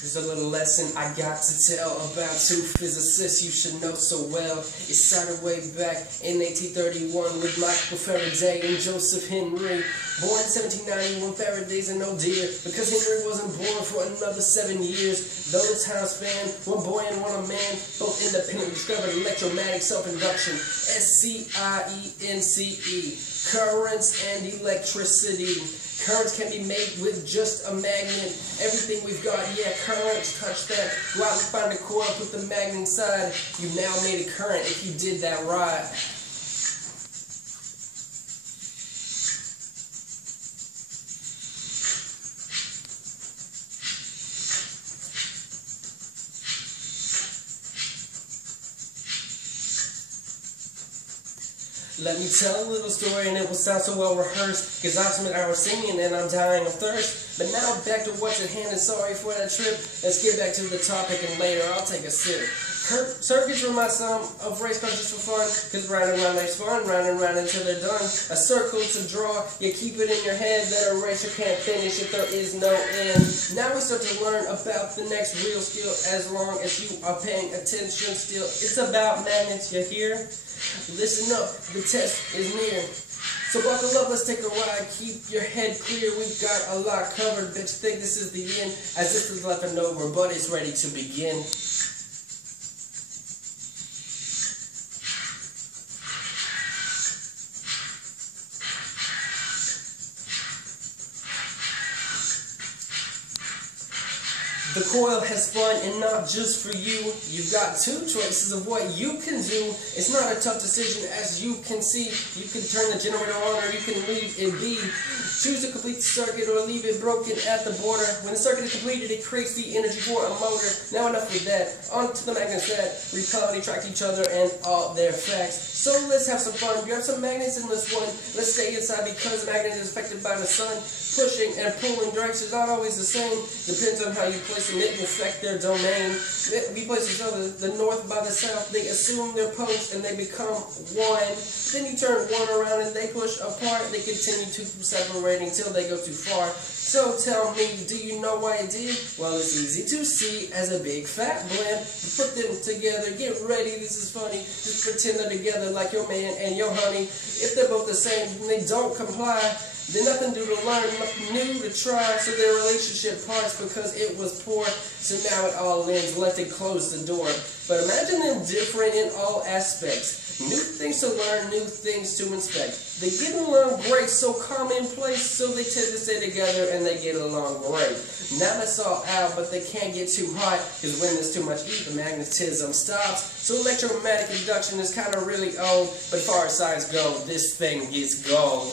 There's a little lesson I got to tell about two physicists you should know so well. It started way back in 1831 with Michael Faraday and Joseph Henry. Born in 1791, Faraday's an old dear, because Henry wasn't born for another 7 years. Though the time span, one boy and one a man, both independently discovered electromagnetic self-induction, SCIENCE, currents and electricity. Currents can be made with just a magnet. Everything we've got, yeah, currents, touch that. Go out and find a coil, put the magnet inside. You now made a current if you did that right. Let me tell a little story and it will sound so well rehearsed, cause I've spent hours singing and I'm dying of thirst. But now back to what's at hand and sorry for that trip. Let's get back to the topic and later I'll take a sip. Circuits remind some of race cars just for fun, cause round and round they're fun, round and round until they're done. A circle to draw, you keep it in your head that a racer can't finish if there is no end. Now we start to learn about the next real skill as long as you are paying attention still. It's about magnets, you hear? Listen up, the test is near. So buckle up, let's take a ride, keep your head clear, we've got a lot covered. Bet you think this is the end, as this is left and over, but it's ready to begin. The coil has spun, and not just for you. You've got two choices of what you can do. It's not a tough decision, as you can see. You can turn the generator on, or you can leave it be. Choose to complete the circuit, or leave it broken at the border. When the circuit is completed, it creates the energy for a motor. Now enough with that. On to the magnets that repel and attract each other, and all their facts. So let's have some fun. Grab some magnets in this one. Let's stay inside because the magnet is affected by the sun. Pushing and pulling directions not always the same. Depends on how you place them, it will affect their domain. We place each other, the north by the south. They assume their post and they become one. Then you turn one around and they push apart. They continue to separate until they go too far. So tell me, do you know why it did? Well, it's easy to see as a big fat blend. Put them together, get ready, this is funny. Just pretend they're together like your man and your honey. If they're both the same and they don't comply, then nothing new to learn, nothing new to try. So their relationship parts because it was poor. So now it all ends, let it close the door. But imagine them different in all aspects. New things to learn, new things to inspect. They get along great, so commonplace, so they tend to stay together and they get along great. Now that's all out, but they can't get too hot, because when there's too much heat, the magnetism stops. So electromagnetic induction is kind of really old, but as far as science goes, this thing gets gold.